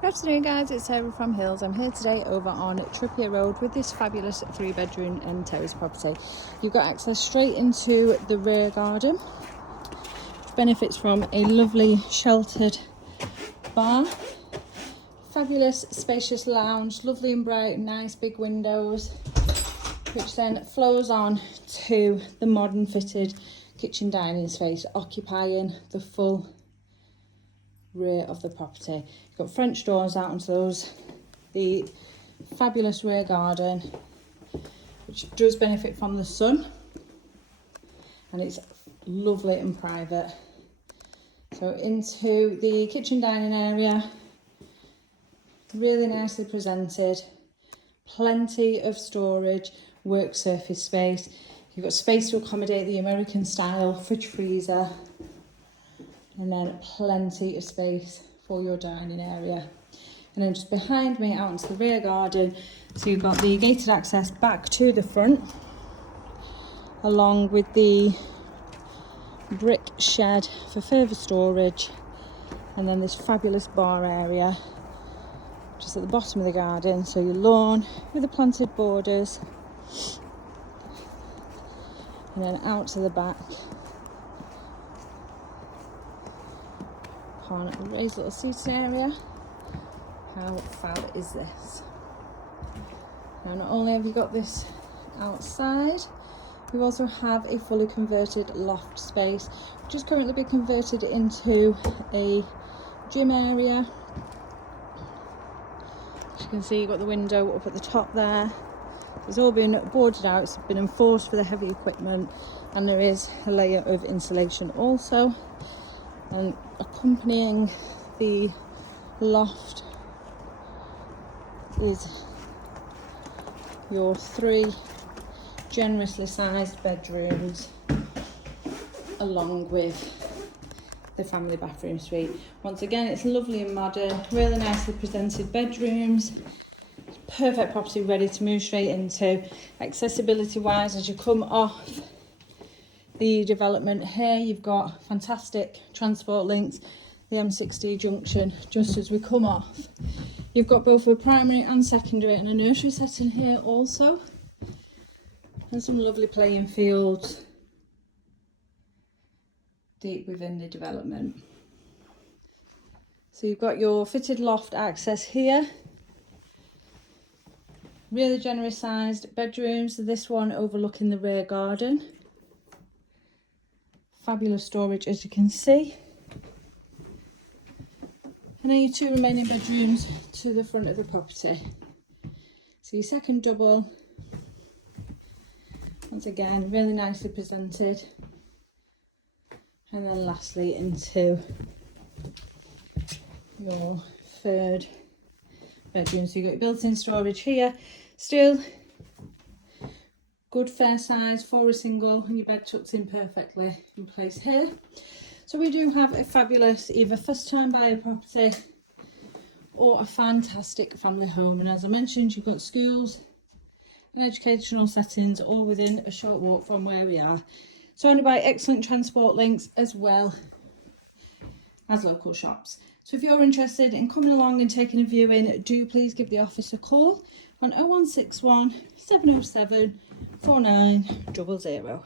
Good afternoon guys, it's Sarah from Hills. I'm here today over on Trippier Road with this fabulous 3-bedroom and terrace property. You've got access straight into the rear garden, which benefits from a lovely sheltered bar, fabulous spacious lounge, lovely and bright, nice big windows, which then flows on to the modern fitted kitchen dining space, occupying the full rear of the property. You've got French doors out onto those, the fabulous rear garden, which does benefit from the sun, and it's lovely and private. So into the kitchen dining area, really nicely presented, plenty of storage, work surface space. You've got space to accommodate the American style fridge freezer, and then plenty of space for your dining area. And then just behind me out into the rear garden, so you've got the gated access back to the front, along with the brick shed for further storage, and then this fabulous bar area just at the bottom of the garden. So your lawn with the planted borders, and then out to the back on a raised little seating area. How fab is this? Now, not only have you got this outside, you also have a fully converted loft space, which is currently being converted into a gym area. As you can see, you've got the window up at the top there. It's all been boarded out, it's been enforced for the heavy equipment, and there is a layer of insulation also. And accompanying the loft is your 3 generously sized bedrooms, along with the family bathroom suite. Once again, it's lovely and modern, really nicely presented bedrooms. Perfect property, ready to move straight into. Accessibility wise, as you come off the development here, you've got fantastic transport links, the M60 junction just as we come off. You've got both a primary and secondary and a nursery setting here also, and some lovely playing fields deep within the development. So you've got your fitted loft access here, really generous sized bedrooms, this one overlooking the rear garden. Fabulous storage, as you can see. And then your 2 remaining bedrooms to the front of the property. So your second double, once again, really nicely presented. And then lastly into your 3rd bedroom. So you've got your built-in storage here, still good fair size for a single, and your bed tucks in perfectly in place here. So we do have a fabulous either first time buyer property or a fantastic family home, and as I mentioned, you've got schools and educational settings all within a short walk from where we are, surrounded by excellent transport links as well as local shops. So if you're interested in coming along and taking a viewing, do please give the office a call on 0161 707 4900.